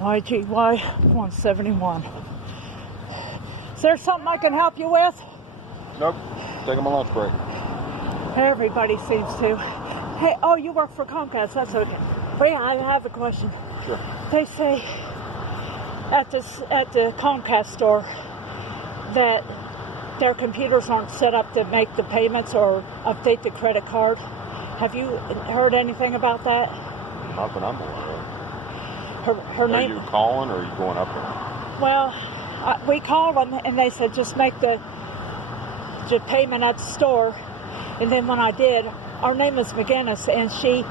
YGY 171. Is there something I can help you with? Nope. Taking my lunch break. Everybody seems to. Hey, oh, you work for Comcast. That's okay. Wait, I have a question. Sure. They say at the Comcast store that their computers aren't set up to make the payments or update the credit card. Have you heard anything about that? Not that I'm aware of. Her name. Are you calling or are you going up there? Well, we called them and they said just make the payment at the store. And then when I did, our name is McGinnis, and she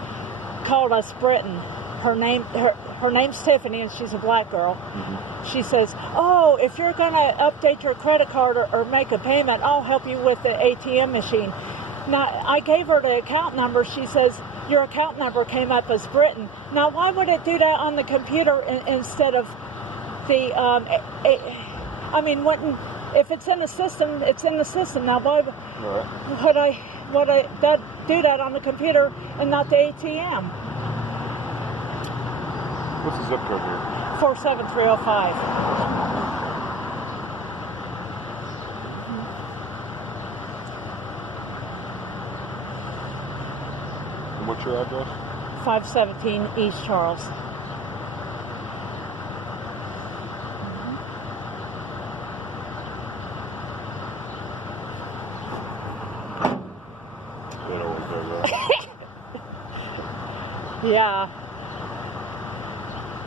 called us Britain. Her name's Tiffany, and she's a black girl. Mm-hmm. She says, "Oh, if you're going to update your credit card or make a payment, I'll help you with the ATM machine." Now, I gave her the account number. She says, "Your account number came up as Britain." Now, why would it do that on the computer instead of the? If it's in the system, it's in the system. Now, why would I do that on the computer and not the ATM? What's the zip code here? 47305. And what's your address? 517 East Charles. It always does that. Yeah.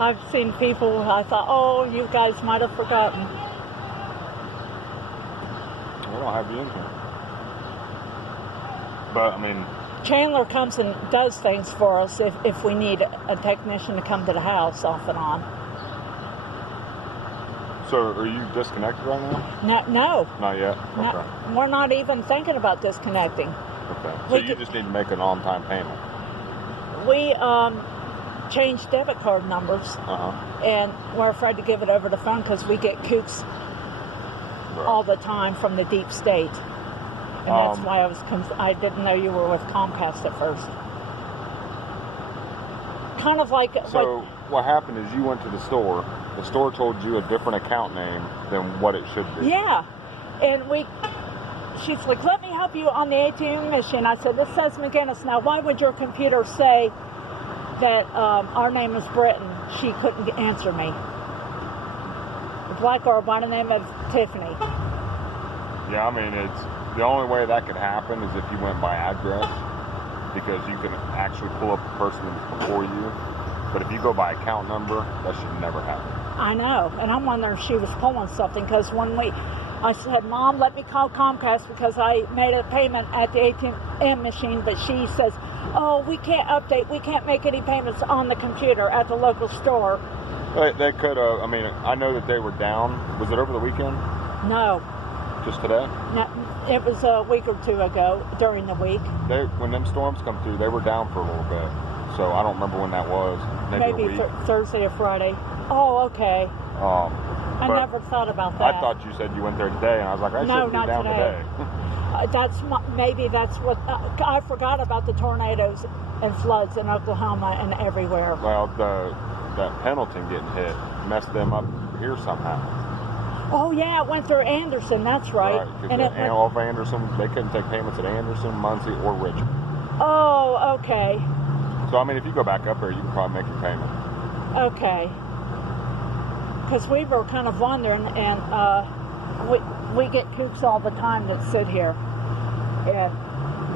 I've seen people, I thought, oh, you guys might have forgotten. We don't have you in here. But, I mean... Chandler comes and does things for us if we need a technician to come to the house off and on. So, are you disconnected right now? No. Not yet? No, Okay. we're not even thinking about disconnecting. Okay. So you just need to make an on-time payment? We changed debit card numbers, and we're afraid to give it over the phone because we get kooks all the time from the deep state. And that's why I didn't know you were with Comcast at first. Kind of like... So, what happened is you went to the store. The store told you a different account name than what it should be. Yeah. And she's like, let me help you on the ATM machine. I said, this says McGinnis. Now, why would your computer say that our name is Britain? She couldn't answer me. A black girl by the name of Tiffany. Yeah, I mean, it's the only way that could happen is if you went by address, because you can actually pull up the person that's before you. But if you go by account number, that should never happen. I know, and I'm wondering if she was pulling something, because when I said, Mom, let me call Comcast because I made a payment at the ATM machine, but she says, oh, we can't update, we can't make any payments on the computer at the local store. They could have, I mean, I know that they were down. Was it over the weekend? No. Just today? No, it was a week or two ago during the week. When them storms come through, they were down for a little bit. So I don't remember when that was. Maybe a week. Thursday or Friday. Oh, okay. I never thought about that. I thought you said you went there today, and I was like, I shouldn't be down today. Maybe that's what I forgot about the tornadoes and floods in Oklahoma and everywhere. Well, that Pendleton getting hit messed them up here somehow. Oh yeah, it went through Anderson. That's right. And off Anderson, they couldn't take payments at Anderson, Muncie, or Richmond. Oh, okay. So I mean, if you go back up there, you can probably make your payment. Okay. Because we were kind of wondering, and we get kooks all the time that sit here. And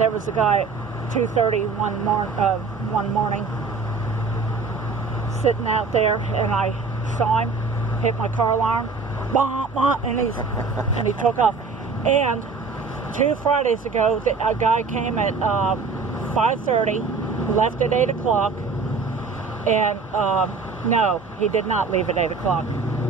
there was a guy at 2:30 one morning sitting out there, and I saw him hit my car alarm, bah, bah, and he took off. And 2 Fridays ago, a guy came at 5:30, left at 8 o'clock, and no, he did not leave at 8 o'clock.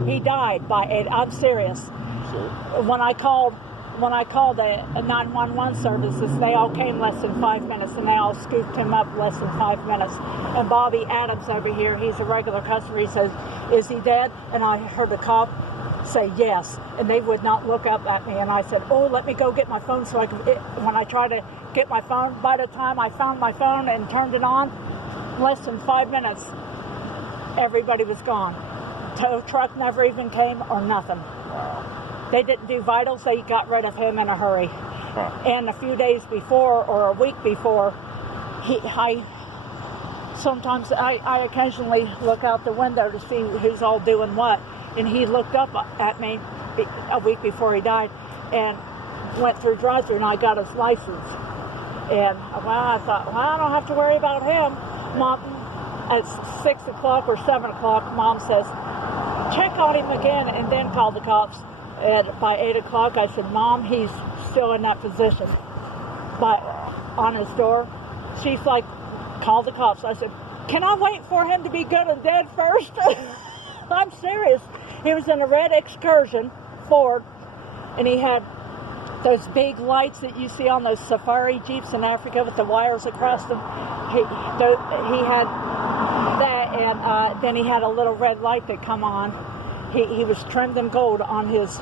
He died by 8. I'm serious. Sure. When I called the 911 services, they all came less than 5 minutes, and they all scooped him up less than 5 minutes. And Bobby Adams over here, he's a regular customer. He says, "Is he dead?" And I heard the cop say yes, and they would not look up at me. And I said, "Oh, let me go get my phone." So when I tried to get my phone, by the time I found my phone and turned it on, less than 5 minutes, everybody was gone. tow truck never even came or nothing. Wow. They didn't do vitals. They got rid of him in a hurry. Huh. And a few days before or a week before, sometimes I occasionally look out the window to see who's all doing what. And he looked up at me a week before he died and went through drive-thru, and I got his license. And I thought, I don't have to worry about him. Mom, at 6 o'clock or 7 o'clock, Mom says, check on him again and then call the cops. And by 8 o'clock, I said, Mom, he's still in that position. But on his door, she's like, call the cops. I said, can I wait for him to be good and dead first? I'm serious. He was in a red Excursion Ford, and he had those big lights that you see on those safari jeeps in Africa with the wires across them. He had that, and then he had a little red light that come on. He was trimmed in gold on his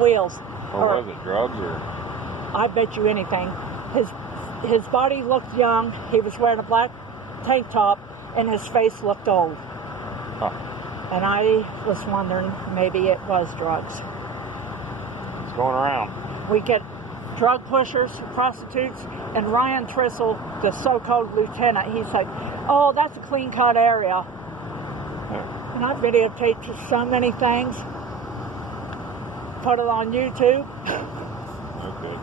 wheels. What was it, drugs or? I bet you anything. His body looked young. He was wearing a black tank top, and his face looked old. Huh. And I was wondering, maybe it was drugs. It's going around. We get drug pushers, prostitutes, and Ryan Trissel, the so-called lieutenant, he's like, oh, that's a clean-cut area. Yeah. And I videotaped so many things, put it on YouTube. Okay.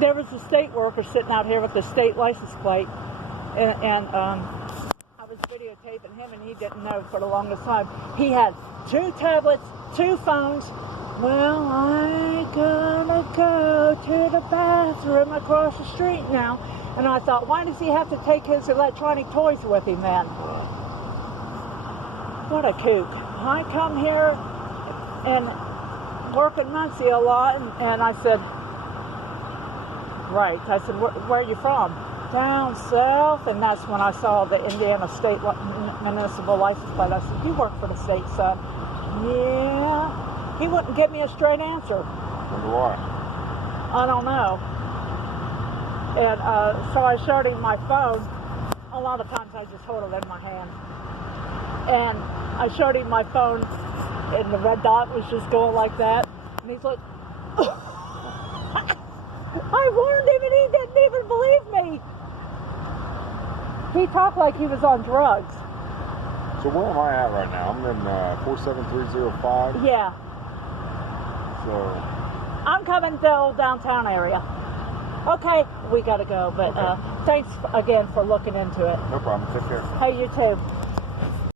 There was a state worker sitting out here with the state license plate, and I was videotaping him, and he didn't know for the longest time. He had 2 tablets, 2 phones. Well, I'm gonna go to the bathroom across the street now. And I thought, why does he have to take his electronic toys with him then? What a kook. I come here and work in Muncie a lot, and I said, right. I said, where are you from? Down south. And that's when I saw the Indiana State Municipal License Plate. I said, you work for the state, son? Yeah. He wouldn't give me a straight answer. Wonder why? I don't know. And so I showed him my phone. A lot of times I just hold it in my hand. And I showed him my phone, and the red dot was just going like that. And he's like, I warned him, and he didn't even believe me. He talked like he was on drugs. So where am I at right now? I'm in 47305. Yeah. So I'm coming to the old downtown area. Okay, we gotta go, but okay. Thanks again for looking into it. No problem. Take care. Hey, you too.